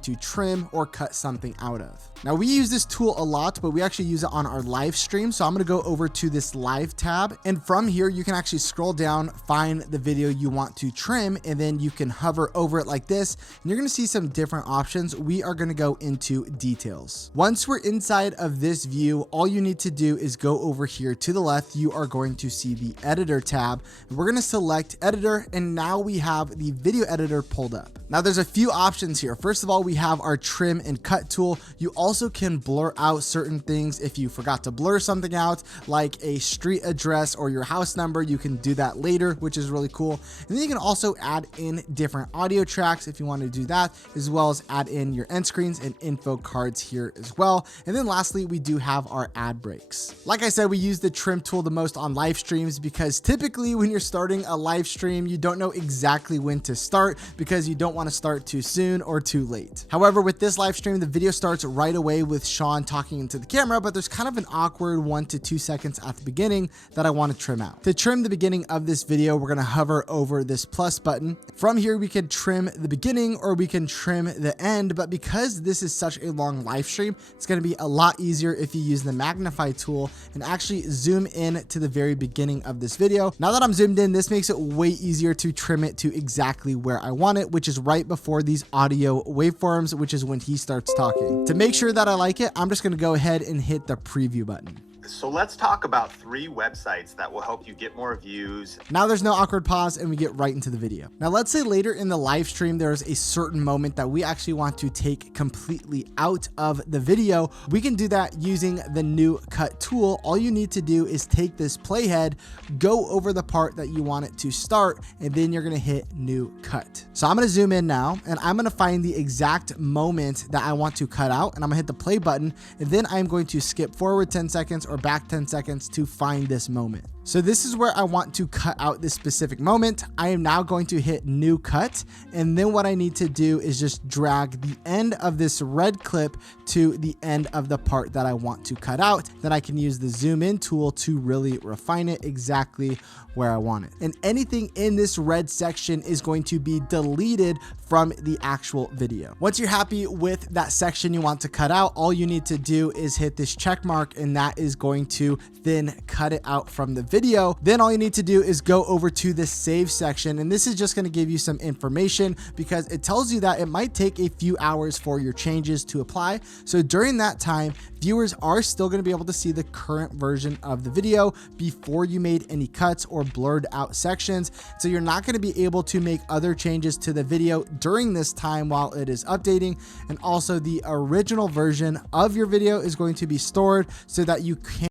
to trim or cut something out of. Now we use this tool a lot, but we actually use it on our live stream. So I'm going to go over to this live tab, and from here you can actually scroll down, find the video you want to trim, and then you can hover over it like this, and you're going to see some different options. We are going to go into details. Once we're inside of this view, all you need to do is go over here to the left. You are going to see the editor tab. We're going to select editor, and now we have the video editor pulled up. Now there's a few options here. First of all, we have our trim and cut tool. You also can blur out certain things. If you forgot to blur something out, like a street address or your house number, you can do that later, which is really cool. And then you can also add in different audio tracks if you want to do that, as well as add in your end screens and info cards here as well. And then lastly, we do have our ad breaks. Like I said, we use the trim tool the most on live streams because typically when you're starting a live stream, you don't know exactly when to start because you don't want to start too soon or too late. However, with this live stream, the video starts right away with Sean talking into the camera, but there's kind of an awkward 1 to 2 seconds at the beginning that I want to trim out. To trim the beginning of this video, we're going to hover over this plus button. From here, we can trim the beginning or we can trim the end, but because this is such a long live stream, it's going to be a lot easier if you use the magnify tool and actually zoom in to the very beginning of this video. Now that I'm zoomed in, this makes it way easier to trim it to exactly where I want it, which is right before these audio waveforms, which is when he starts talking. To make sure that I like it, I'm just going to go ahead and hit the preview button. So let's talk about 3 websites that will help you get more views. Now there's no awkward pause and we get right into the video. Now let's say later in the live stream, there's a certain moment that we actually want to take completely out of the video. We can do that using the new cut tool. All you need to do is take this playhead, go over the part that you want it to start, and then you're going to hit new cut. So I'm going to zoom in now and I'm going to find the exact moment that I want to cut out, and I'm going to hit the play button, and then I'm going to skip forward 10 seconds or back 10 seconds to find this moment. So this is where I want to cut out this specific moment. I am now going to hit new cut. And then what I need to do is just drag the end of this red clip to the end of the part that I want to cut out. Then I can use the zoom in tool to really refine it exactly where I want it. And anything in this red section is going to be deleted from the actual video. Once you're happy with that section you want to cut out, all you need to do is hit this check mark, and that is going to then cut it out from the video. Then all you need to do is go over to the save section, and this is just going to give you some information because it tells you that it might take a few hours for your changes to apply. So during that time, viewers are still going to be able to see the current version of the video before you made any cuts or blurred out sections. So you're not going to be able to make other changes to the video during this time while it is updating. And also the original version of your video is going to be stored so that you can